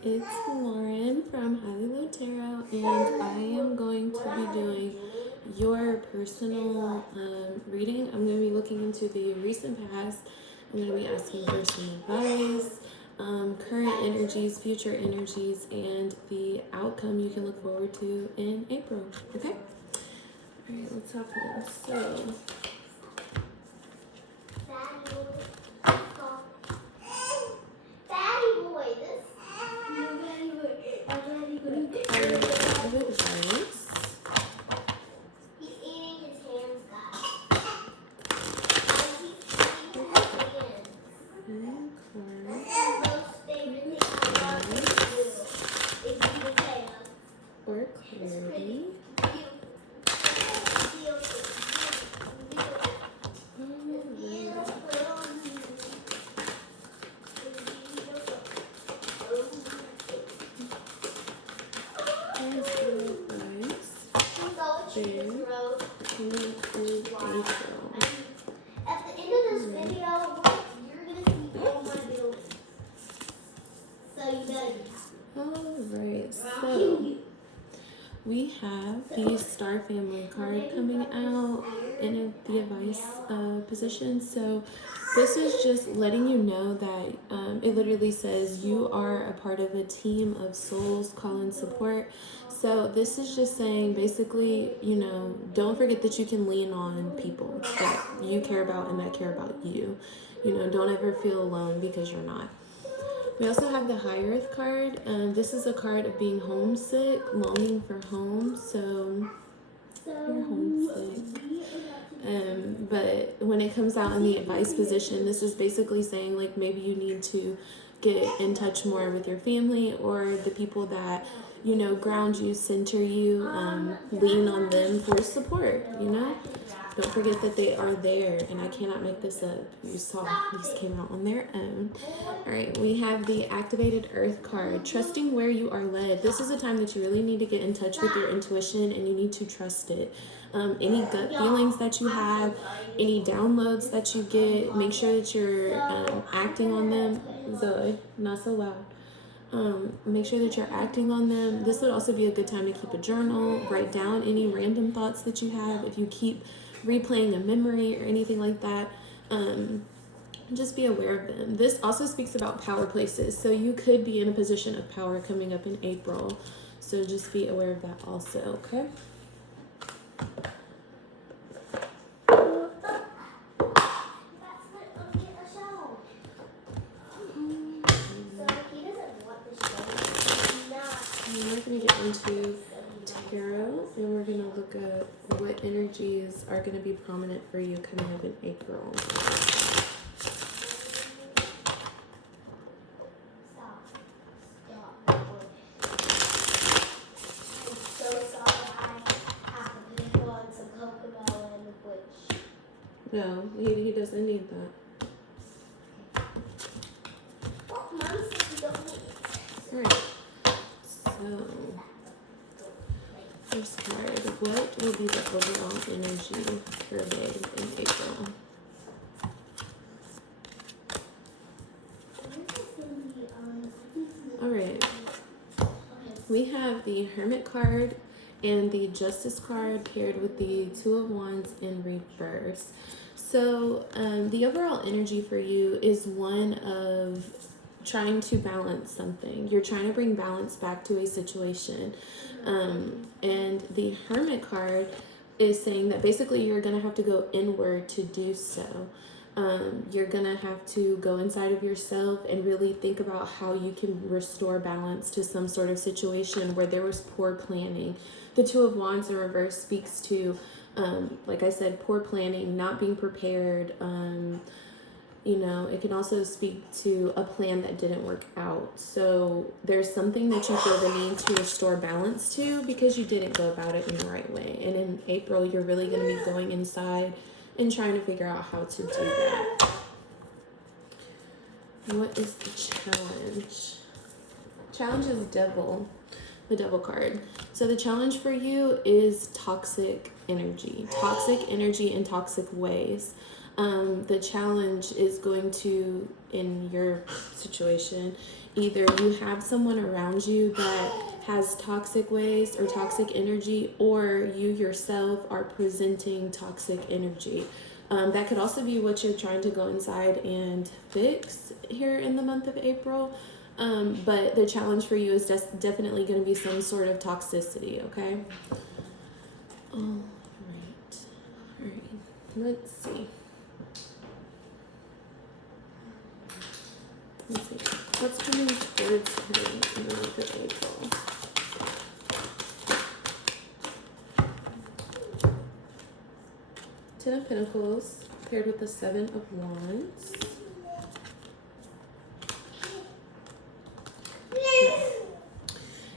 It's Lauren from Hollywood Tarot, and I am going to be doing your personal reading. I'm going to be looking into the recent past. I'm going to be asking for some advice, current energies, future energies, and the outcome you can look forward to in April. Okay? All right, let's hop in. So, of advice. Or clarity. At the end of this video, you're gonna see all my bills. So you better be happy. Alright, so we have the Star Family card coming out in the advice position. So this is just letting you know that it literally says you are a part of a team of souls, call in support. So this is just saying basically, don't forget that you can lean on people that you care about and that care about you. Don't ever feel alone because you're not. We also have the High Earth card. This is a card of being homesick, longing for home. So you're homesick. But when it comes out in the advice position, this is basically saying like maybe you need to get in touch more with your family or the people that ground you, center you, lean on them for support. Don't forget that they are there, and I cannot make this up. You saw these came out on their own. All right, we have the Activated Earth card. Trusting where you are led. This is a time that you really need to get in touch with your intuition, and you need to trust it. Any gut feelings that you have, any downloads that you get, make sure that you're acting on them. Zoe, not so loud. Make sure that you're acting on them. This would also be a good time to keep a journal, write down any random thoughts that you have. If you keep replaying a memory or anything like that, just be aware of them. This also speaks about power places. So you could be in a position of power coming up in April. So just be aware of that also, okay? We're going to get into tarot, and we're going to look at what energies are going to be prominent for you coming up in April. No, he doesn't need that. Alright, so first card, what will be the overall energy for May in April? Alright, we have the Hermit card and the Justice card paired with the Two of Wands in reverse. So the overall energy for you is one of trying to balance something. You're trying to bring balance back to a situation. And the Hermit card is saying that basically you're going to have to go inward to do so. You're going to have to go inside of yourself and really think about how you can restore balance to some sort of situation where there was poor planning. The Two of Wands in reverse speaks to, like I said, poor planning, not being prepared. It can also speak to a plan that didn't work out. So there's something that you feel the need to restore balance to because you didn't go about it in the right way. And in April, you're really going to be going inside and trying to figure out how to do that. What is the challenge? Challenge is Devil, the Devil card. So the challenge for you is toxic energy in toxic ways. The challenge is going to, in your situation, either you have someone around you that has toxic ways or toxic energy, or you yourself are presenting toxic energy. That could also be what you're trying to go inside and fix here in the month of April. But the challenge for you is definitely going to be some sort of toxicity, okay? All right. Let's see. What's coming towards me in the month of April? Ten of Pentacles paired with the Seven of Wands.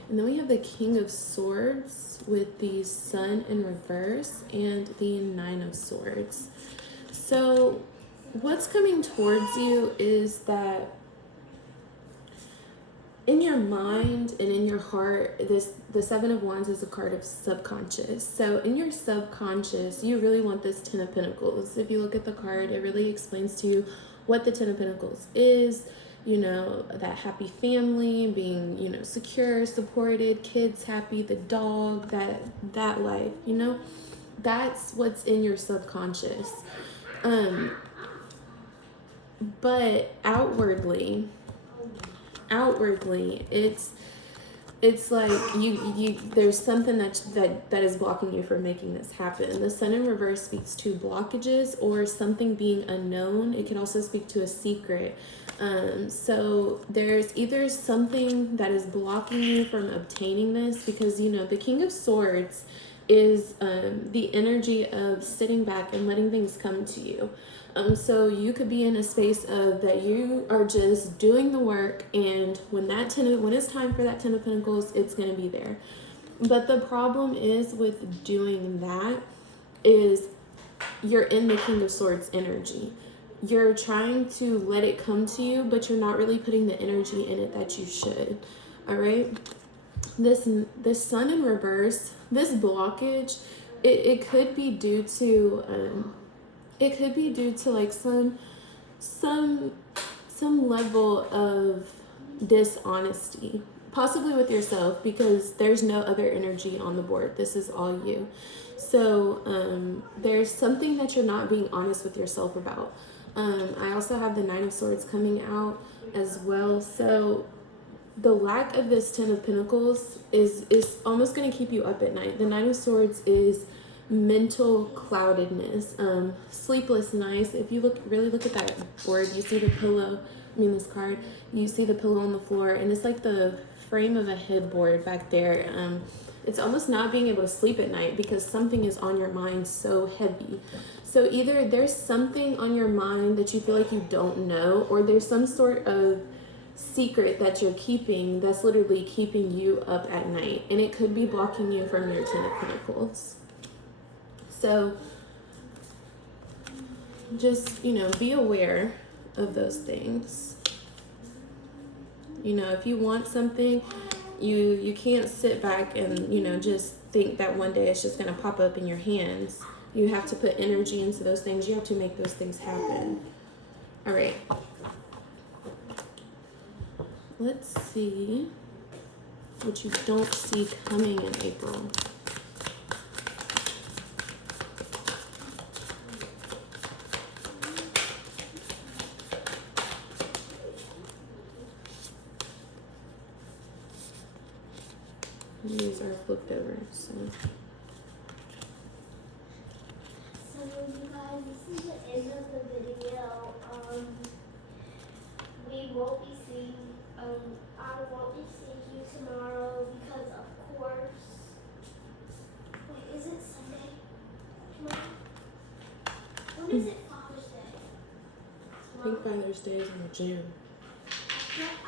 And then we have the King of Swords with the Sun in reverse and the Nine of Swords. So what's coming towards you is that in your mind and in your heart, the Seven of Wands is a card of subconscious. So in your subconscious, you really want this Ten of Pentacles. If you look at the card, it really explains to you what the Ten of Pentacles is. You know, that happy family, being, you know, secure, supported, kids happy, the dog, that life, you know, that's what's in your subconscious. But outwardly, it's like you there's something that is blocking you from making this happen. The Sun in reverse speaks to blockages or something being unknown. It can also speak to a secret. So there's either something that is blocking you from obtaining this, because, you know, the King of Swords is the energy of sitting back and letting things come to you. So you could be in a space of that you are just doing the work, and when it's time for that Ten of Pentacles, it's going to be there. But the problem is with doing that is you're in the King of Swords energy. You're trying to let it come to you, but you're not really putting the energy in it that you should. All right. This Sun in reverse, this blockage, it could be due to like some level of dishonesty, possibly with yourself, because there's no other energy on the board. This is all you. So there's something that you're not being honest with yourself about. I also have the Nine of Swords coming out as well. So the lack of this Ten of Pentacles is almost going to keep you up at night. The Nine of Swords is mental cloudedness, sleepless nights. If you really look at that board, you see the pillow, this card, you see the pillow on the floor, and it's like the frame of a headboard back there. It's almost not being able to sleep at night because something is on your mind so heavy. So either there's something on your mind that you feel like you don't know, or there's some sort of secret that you're keeping that's literally keeping you up at night, and it could be blocking you from your Ten of Pentacles. So just, be aware of those things. If you want something, you can't sit back and, just think that one day it's just going to pop up in your hands. You have to put energy into those things. You have to make those things happen. All right. Let's see what you don't see coming in April. These are flipped over, so. So you guys, this is the end of the video. We won't be seeing, I won't be seeing you tomorrow because of course, wait, is it Sunday tomorrow? When is it Father's Day? I think Father's Day is in June.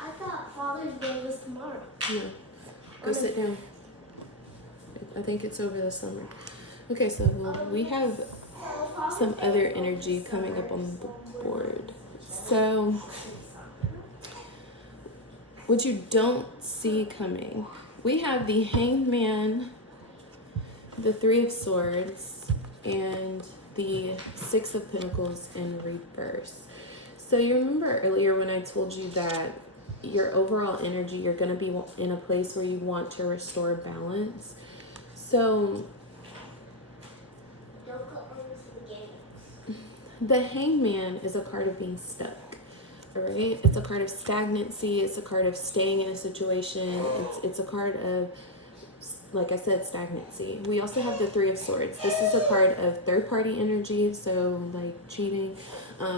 I thought Father's Day was tomorrow. No. Go sit down. I think it's over the summer. Okay, so we have some other energy coming up on the board. So what you don't see coming, we have the Hanged Man, the Three of Swords, and the Six of Pentacles in reverse. So you remember earlier when I told you that your overall energy, you're going to be in a place where you want to restore balance. So Don't go over to the games. the Hangman is a card of being stuck. All right, it's a card of stagnancy. It's a card of staying in a situation. It's a card of, like I said, stagnancy. We also have the Three of Swords. This is a card of third-party energy, so like cheating,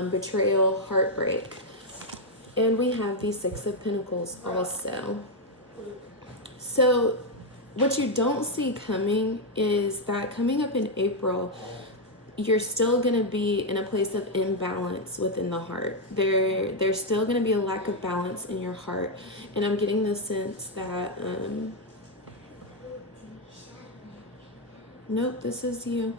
betrayal, heartbreak. And we have the Six of Pentacles also. So what you don't see coming is that coming up in April, you're still going to be in a place of imbalance within the heart. There's still going to be a lack of balance in your heart. And I'm getting the sense that, nope, this is you.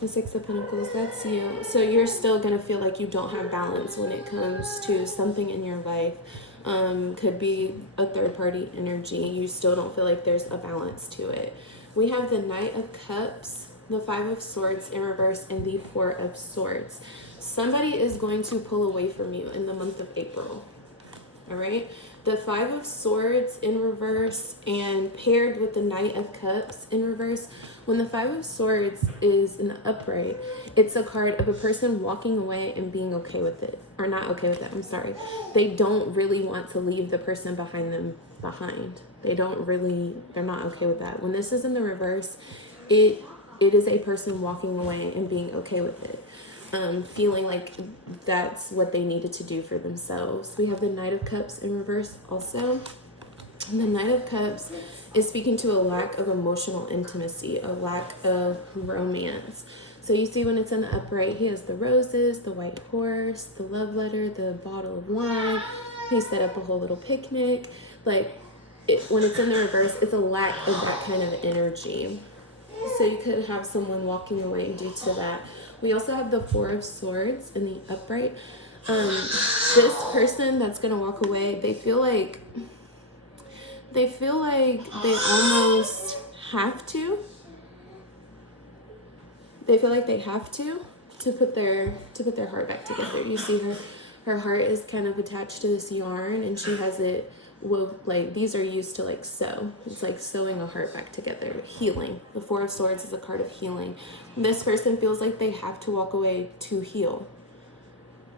The Six of Pentacles, that's you. So you're still going to feel like you don't have balance when it comes to something in your life. Could be a third-party energy. You still don't feel like there's a balance to it. We have the Knight of Cups, the Five of Swords in reverse, and the Four of Swords. Somebody is going to pull away from you in the month of April. All right? The Five of Swords in reverse and paired with the Knight of Cups in reverse. When the Five of Swords is in the upright, it's a card of a person walking away and being okay with it. Or not okay with it, I'm sorry. They don't really want to leave the person behind them behind. They're not okay with that. When this is in the reverse, it is a person walking away and being okay with it. Feeling like that's what they needed to do for themselves. We have the Knight of Cups in reverse also. And the Knight of Cups is speaking to a lack of emotional intimacy, a lack of romance. So you see when it's in the upright, he has the roses, the white horse, the love letter, the bottle of wine. He set up a whole little picnic. Like, when it's in the reverse, it's a lack of that kind of energy. So you could have someone walking away due to that. We also have the Four of Swords in the upright. This person that's going to walk away, they feel like they almost have to. They feel like they have to put their heart back together. You see her heart is kind of attached to this yarn, and she has it. Well, like these are used to like sew. It's like sewing a heart back together, healing. The Four of Swords is a card of healing. This person feels like they have to walk away to heal.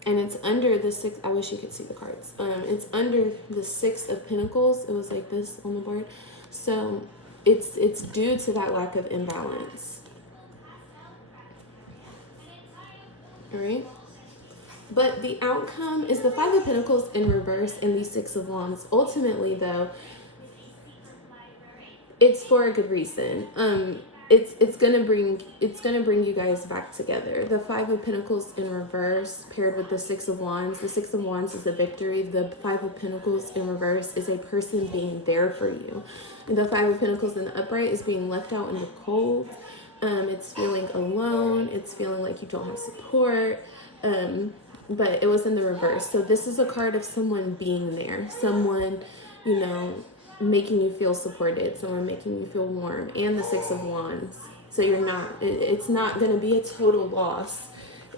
And it's under the six, I wish you could see the cards. It's under the Six of Pentacles. It was like this on the board. So it's due to that lack of imbalance. All right. But the outcome is the Five of Pentacles in reverse and the Six of Wands. Ultimately, though, it's for a good reason. It's gonna bring you guys back together. The Five of Pentacles in reverse paired with the Six of Wands. The Six of Wands is the victory. The Five of Pentacles in reverse is a person being there for you. And the Five of Pentacles in the upright is being left out in the cold. It's feeling alone. It's feeling like you don't have support. But it was in the reverse. So this is a card of someone being there. Someone, making you feel supported. Someone making you feel warm. And the Six of Wands. So it's not going to be a total loss.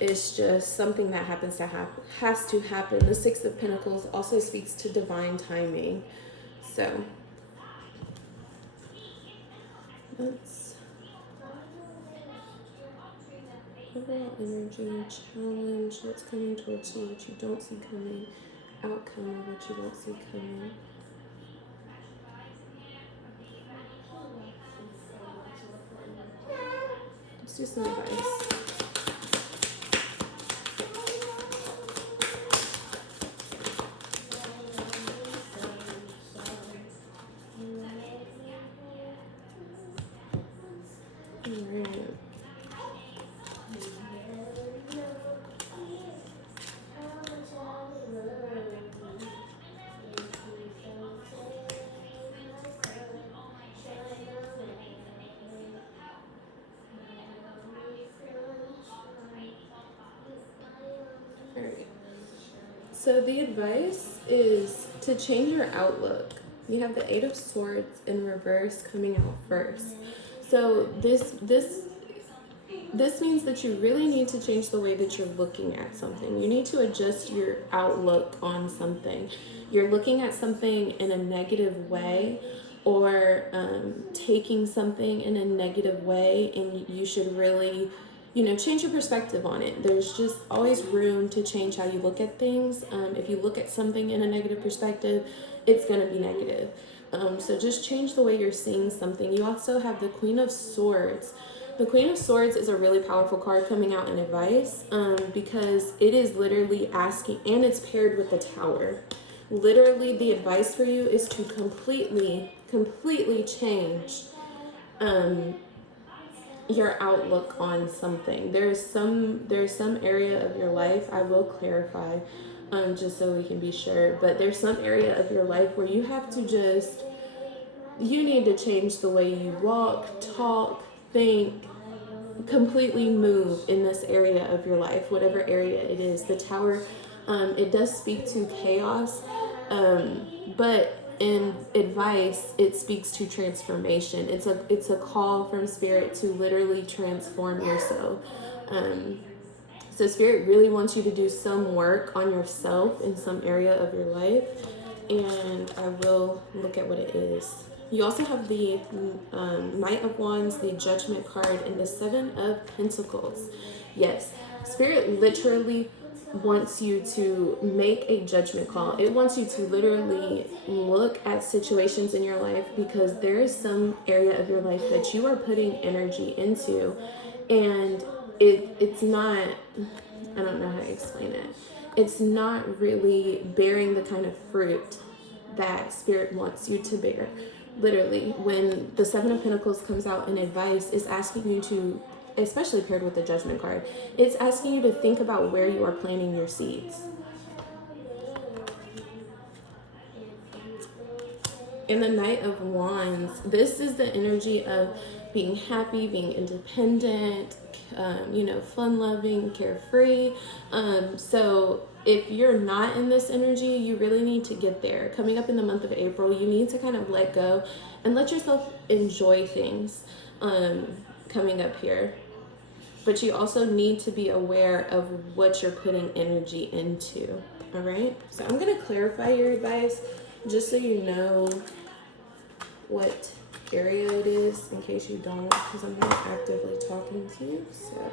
It's just something that has to happen. The Six of Pentacles also speaks to divine timing. So that's overall energy, challenge, what's coming towards you, what you don't see coming, outcome of what you don't see coming. Let's do some advice. So the advice is to change your outlook. You have the Eight of Swords in reverse coming out first. So this this means that you really need to change the way that you're looking at something. You need to adjust your outlook on something. You're looking at something in a negative way, or taking something in a negative way, and you should really, change your perspective on it. There's just always room to change how you look at things. If you look at something in a negative perspective, it's going to be negative. So just change the way you're seeing something. You also have the Queen of Swords. The Queen of Swords is a really powerful card coming out in advice, because it is literally asking, and it's paired with the Tower. Literally, the advice for you is to completely change your outlook on something. There's some area of your life, I will clarify, just so we can be sure, but there's some area of your life where you have to you need to change the way you walk, talk, think, completely move in this area of your life, whatever area it is. The Tower, it does speak to chaos, but in advice, it speaks to transformation. It's a call from Spirit to literally transform yourself. So Spirit really wants you to do some work on yourself in some area of your life, and I will look at what it is. You also have the Knight of Wands, the Judgment card, and the Seven of Pentacles. Yes, Spirit literally wants you to make a judgment call. It wants you to literally look at situations in your life, because there is some area of your life that you are putting energy into, and it's not, I don't know how to explain it. It's not really bearing the kind of fruit that Spirit wants you to bear. Literally, when the Seven of Pentacles comes out in advice, it's asking you to, especially paired with the Judgment card, it's asking you to think about where you are planting your seeds. In the Knight of Wands, this is the energy of being happy, being independent, fun-loving, carefree. So if you're not in this energy, you really need to get there. Coming up in the month of April, you need to kind of let go and let yourself enjoy things coming up here. But you also need to be aware of what you're putting energy into. All right? So I'm going to clarify your advice just so you know what area it is, in case you don't, because I'm not actively talking to you. So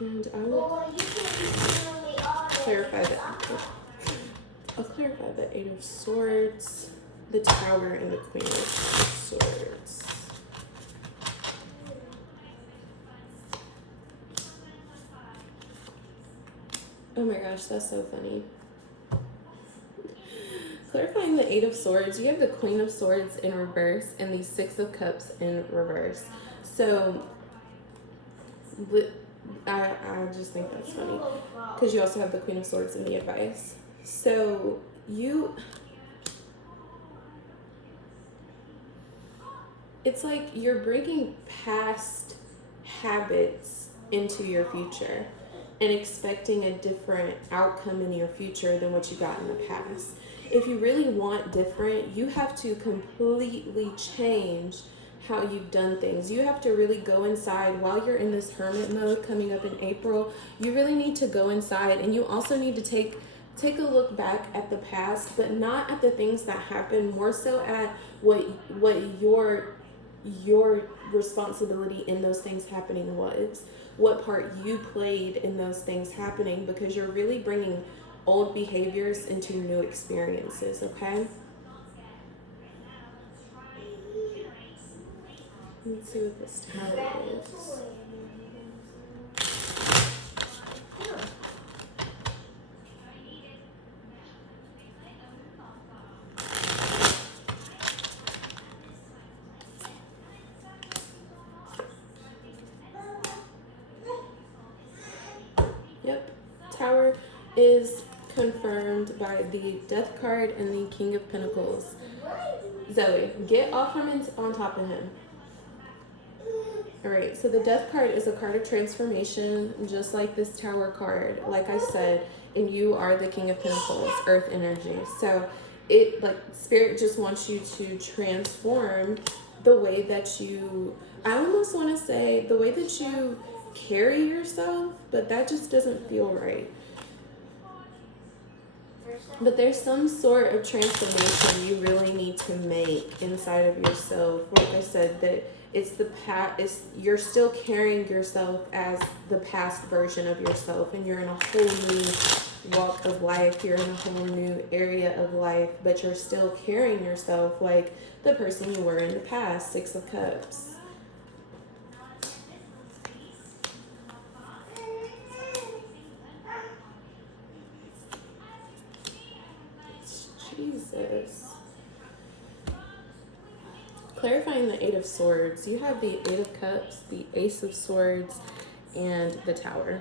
and I will clarify that. I'll clarify the Eight of Swords, the Tower, and the Queen of Swords. Oh my gosh, that's so funny. Clarifying the Eight of Swords, you have the Queen of Swords in reverse and the Six of Cups in reverse. So I just think that's funny, because you also have the Queen of Swords in the advice. So it's like you're bringing past habits into your future and expecting a different outcome in your future than what you got in the past. If you really want different, you have to completely change how you've done things. You have to really go inside while you're in this hermit mode coming up in April. You really need to go inside, and you also need to take a look back at the past, but not at the things that happened, more so at what your responsibility in those things happening was. What part you played in those things happening, because you're really bringing old behaviors into new experiences, okay? Let's see what this Tower is. Yep, Tower is confirmed by the Death card and the King of Pentacles. Zoe, get off from on top of him. Alright, so the Death card is a card of transformation, just like this Tower card. Like I said, and you are the King of Pentacles, Earth energy. So it, like, Spirit just wants you to transform the way that you, I almost want to say the way that you carry yourself, but that just doesn't feel right. But there's some sort of transformation you really need to make inside of yourself. Like I said, that it's the past. It's, you're still carrying yourself as the past version of yourself, and you're in a whole new walk of life. You're in a whole new area of life, but you're still carrying yourself like the person you were in the past. Six of Cups. Jesus. Clarifying the Eight of Swords. You have the Eight of Cups, the Ace of Swords, and the Tower.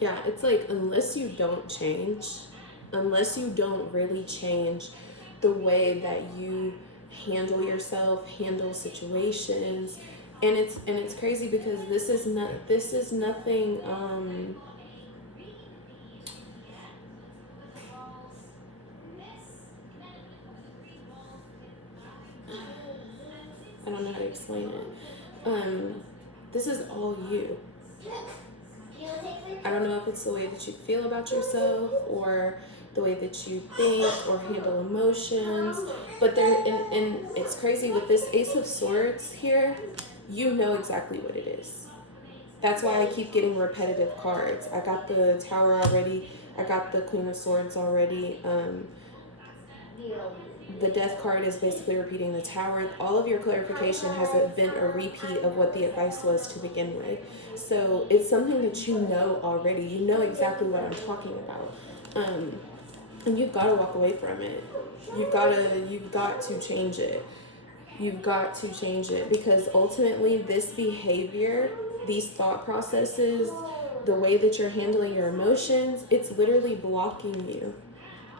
Yeah, it's like, unless you don't change, unless you don't really change the way that you handle yourself, handle situations, and it's crazy because this is nothing I don't know how to explain it. This is all you. I don't know if it's the way that you feel about yourself or the way that you think or handle emotions, but there, and it's crazy with this Ace of Swords here, you know exactly what it is. That's why I keep getting repetitive cards. I got the Tower already. I got the Queen of Swords already. The Death card is basically repeating the Tower. All of your clarification has been a repeat of what the advice was to begin with. So it's something that you know already. You know exactly what I'm talking about. And you've got to walk away from it. You've got to change it. You've got to change it, because ultimately this behavior, these thought processes, the way that you're handling your emotions, it's literally blocking you.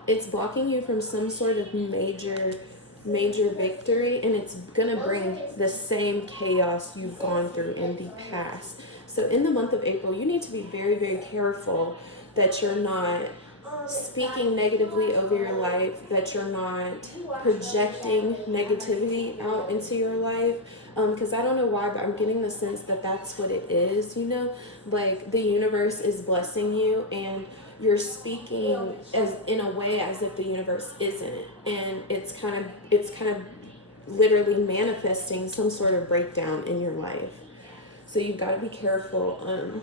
It's blocking you from some sort of major victory, and it's gonna bring the same chaos you've gone through in the past. So in the month of April, you need to be very, very careful that you're not speaking negatively over your life, that you're not projecting negativity out into your life, because I don't know why, but I'm getting the sense that that's what it is, you know, like the universe is blessing you and you're speaking as in a way as if the universe isn't, and it's kind of literally manifesting some sort of breakdown in your life. So you've got to be careful.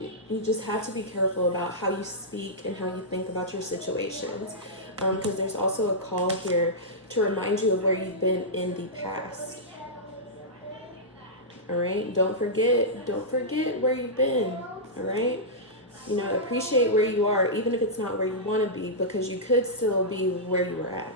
You just have to be careful about how you speak and how you think about your situations, because there's also a call here to remind you of where you've been in the past. All right, don't forget where you've been. All right, you know, appreciate where you are, even if it's not where you want to be, because you could still be where you were at.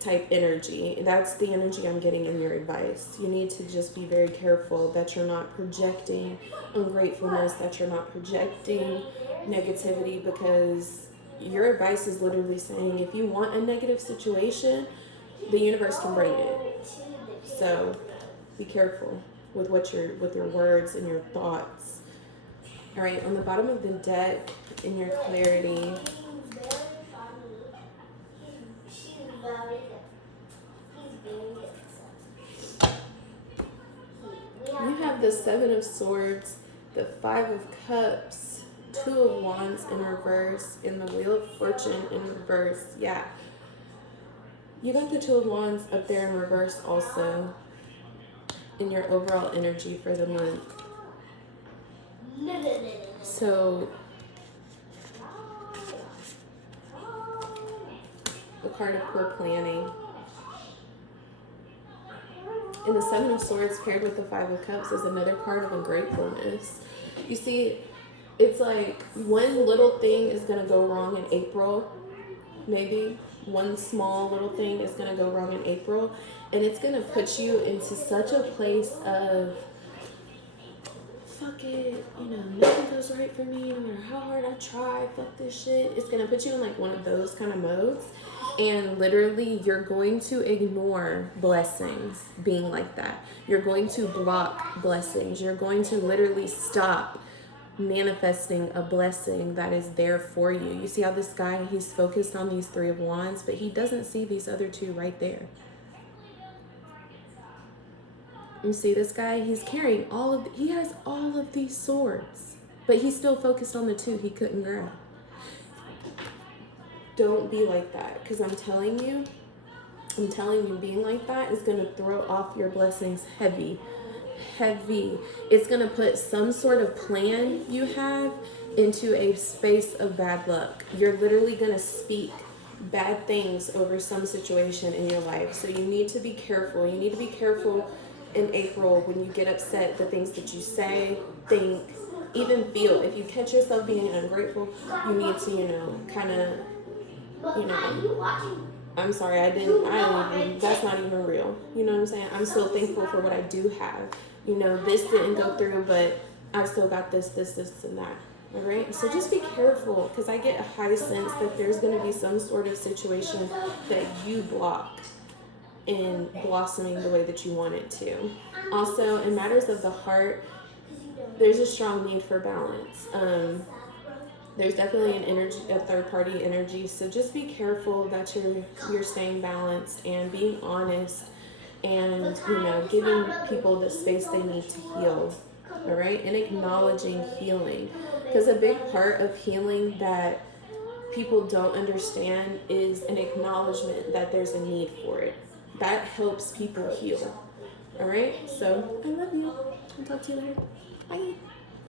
Type energy. That's the energy I'm getting in your advice. You need to just be very careful that you're not projecting ungratefulness, that you're not projecting negativity, because your advice is literally saying if you want a negative situation, the universe can bring it. So be careful with with your words and your thoughts. All right, on the bottom of the deck in your clarity, you have the Seven of Swords, the Five of Cups, Two of Wands in reverse, and the Wheel of Fortune in reverse. Yeah. You got the Two of Wands up there in reverse also in your overall energy for the month. So, the card of poor planning. And the Seven of Swords paired with the Five of Cups is another card of ungratefulness. You see, it's like one little thing is going to go wrong in April. Maybe one small little thing is going to go wrong in April. And it's going to put you into such a place of, fuck it, you know, nothing goes right for me, no matter how hard I try, fuck this shit. It's going to put you in like one of those kind of modes. And literally, you're going to ignore blessings being like that. You're going to block blessings. You're going to literally stop manifesting a blessing that is there for you. You see how this guy, he's focused on these 3 of Wands, but he doesn't see these other 2 right there. You see this guy, he's carrying he has all of these swords, but he's still focused on the 2 he couldn't grab. Don't be like that, because I'm telling you, being like that is going to throw off your blessings heavy. It's going to put some sort of plan you have into a space of bad luck. You're literally going to speak bad things over some situation in your life. So you need to be careful. You need to be careful in April when you get upset, the things that you say, think, even feel. If you catch yourself being ungrateful, you need to, kind of, I'm sorry, that's not even real. You know what I'm saying? I'm still thankful for what I do have. This didn't go through, but I still got this, and that. All right? So just be careful, because I get a high sense that there's going to be some sort of situation that you block in blossoming the way that you want it to. Also, in matters of the heart, there's a strong need for balance. There's definitely a third-party energy, so just be careful that you're staying balanced and being honest, and giving people the space they need to heal. All right, and acknowledging healing, because a big part of healing that people don't understand is an acknowledgement that there's a need for it. That helps people heal. All right, so I love you. I'll talk to you later. Bye.